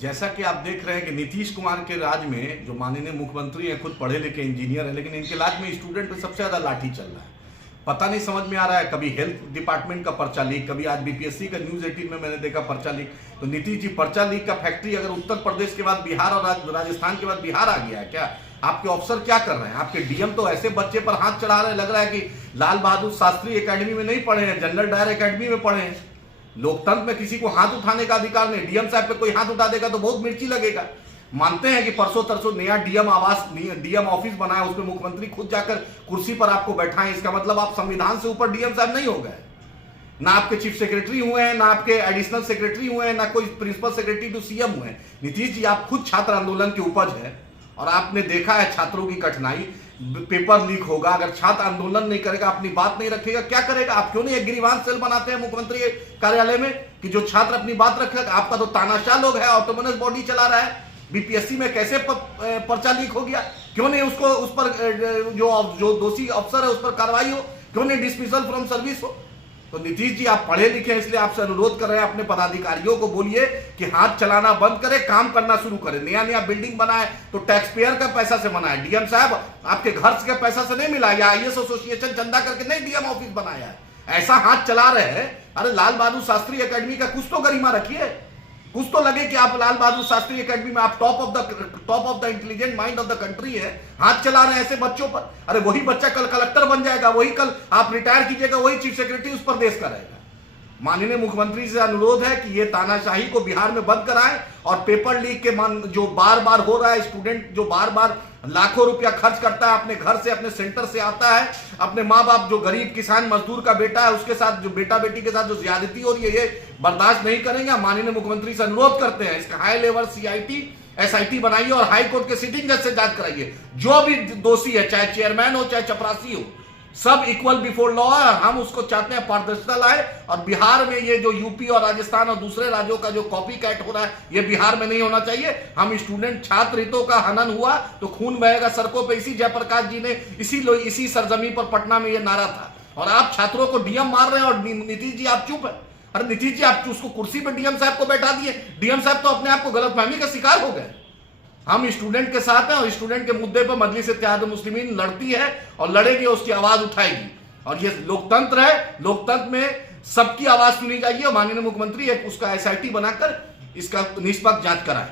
जैसा कि आप देख रहे हैं कि नीतीश कुमार के राज में जो माननीय मुख्यमंत्री हैं, खुद पढ़े लिखे इंजीनियर हैं, लेकिन इनके राज में स्टूडेंट पे सबसे ज़्यादा लाठी चल रहा है। पता नहीं समझ में आ रहा है, कभी हेल्थ डिपार्टमेंट का पर्चा लीक, कभी आज बीपीएससी का न्यूज़ 18 में मैंने देखा पर्चा लीक। तो नीतीश जी, पर्चा लीक का फैक्ट्री अगर उत्तर प्रदेश के बाद बिहार और राजस्थान के बाद बिहार आ गया है क्या? आपके ऑफिसर क्या कर रहे हैं? आपके डीएम तो ऐसे बच्चे पर हाथ चढ़ा रहे हैं, लग रहा है कि लाल बहादुर शास्त्री एकेडमी में नहीं पढ़े हैं, जनरल डायर एकेडमी में पढ़े हैं। लोकतंत्र में किसी को हाथ उठाने का अधिकार नहीं। डीएम साहब पे कोई हाथ उठा देगा तो बहुत मिर्ची लगेगा। मानते हैं कि परसों तरसों नया डीएम ऑफिस बना है, उसमें मुख्यमंत्री खुद जाकर कुर्सी पर आपको बैठाएं, इसका मतलब आप संविधान से ऊपर डीएम साहब नहीं हो गए। ना आपके चीफ सेक्रेटरी हुए हैं, ना आपके एडिशनल सेक्रेटरी हुए हैं, ना कोई प्रिंसिपल सेक्रेटरी टू सीएम हुए हैं। नीतीश जी, आप खुद छात्र आंदोलन की उपज है और आपने देखा है छात्रों की कठिनाई। पेपर लीक होगा, अगर छात्र आंदोलन नहीं करेगा, अपनी बात नहीं रखेगा, क्या करेगा? आप क्यों नहीं एक गिरीवान सेल बनाते हैं मुख्यमंत्री के कार्यालय में कि जो छात्र अपनी बात रखेगा? आपका तो तानाशाह लोग है, ऑटोनोमस बॉडी चला रहा है। बीपीएससी में कैसे पर्चा लीक हो गया? क्यों नहीं उसको उस पर जो दोषी अफसर है उस पर कार्रवाई हो? क्यों नहीं डिसमिसल फ्रॉम सर्विस हो? तो नीतीश जी, आप पढ़े लिखे हैं, इसलिए आपसे अनुरोध कर रहे हैं, अपने पदाधिकारियों को बोलिए कि हाथ चलाना बंद करें, काम करना शुरू करें। नया बिल्डिंग बना है तो टैक्स पेयर का पैसा से बना है। डीएम साहब, आपके घर के पैसा से नहीं मिला, या आईएएस एसोसिएशन चंदा करके नहीं डीएम ऑफिस बनाया है। ऐसा हाथ चला रहे हैं। अरे लाल बहादुर शास्त्री एकेडमी का कुछ तो गरिमा रखिए, कुछ तो लगे कि आप लाल बहादुर शास्त्री एकेडमी में आप top of the intelligent mind of the country है। हाथ चला रहे हैं ऐसे बच्चों पर। अरे वही बच्चा कल कलेक्टर बन जाएगा, वही कल आप रिटायर कीजिएगा, वही चीफ सेक्रेटरी उस प्रदेश का रहेगा। माननीय मुख्यमंत्री से अनुरोध है कि ये तानाशाही को बिहार में बंद कराएं और पेपर लीक के जो बार बार हो रहा है, स्टूडेंट जो बार बार लाखों रुपया खर्च करता है, अपने घर से अपने सेंटर से आता है, अपने माँ बाप जो गरीब किसान मजदूर का बेटा है उसके साथ जो बेटा बेटी के साथ जो ज्यादती हो रही है, ये बर्दाश्त नहीं करेंगे। माननीय मुख्यमंत्री से अनुरोध करते हैं, इसका हाई लेवल सीआईटी एसआईटी बनाइए और हाई कोर्ट के सिटिंग जज से जांच कराइए। जो भी दोषी है, चाहे चेयरमैन हो चाहे चपरासी हो, सब इक्वल बिफोर लॉ है। हम उसको चाहते हैं पारदर्शिता लाए, और बिहार में ये जो यूपी और राजस्थान और दूसरे राज्यों का जो कॉपी कैट हो रहा है, ये बिहार में नहीं होना चाहिए। हम स्टूडेंट छात्र हितों का हनन हुआ तो खून बहेगा सड़कों पे। इसी जयप्रकाश जी ने इसी सरजमी पर पटना में ये नारा था, और आप छात्रों को डीएम मार रहे हैं। और नीतीश जी, आप चुप है। अरे नीतीश जी, आप उसको कुर्सी पर डीएम साहब को बैठा दिए। डीएम साहब तो अपने आप को गलतफहमी का शिकार हो गए। हम स्टूडेंट के साथ हैं और स्टूडेंट के मुद्दे पर मजलिस इत्तेहाद मुस्लिमीन लड़ती है और लड़ेगी, उसकी आवाज उठाएगी। और ये लोकतंत्र है, लोकतंत्र में सबकी आवाज सुनी जाएगी। और माननीय मुख्यमंत्री उसका एसआईटी बनाकर इसका निष्पक्ष जांच कराए।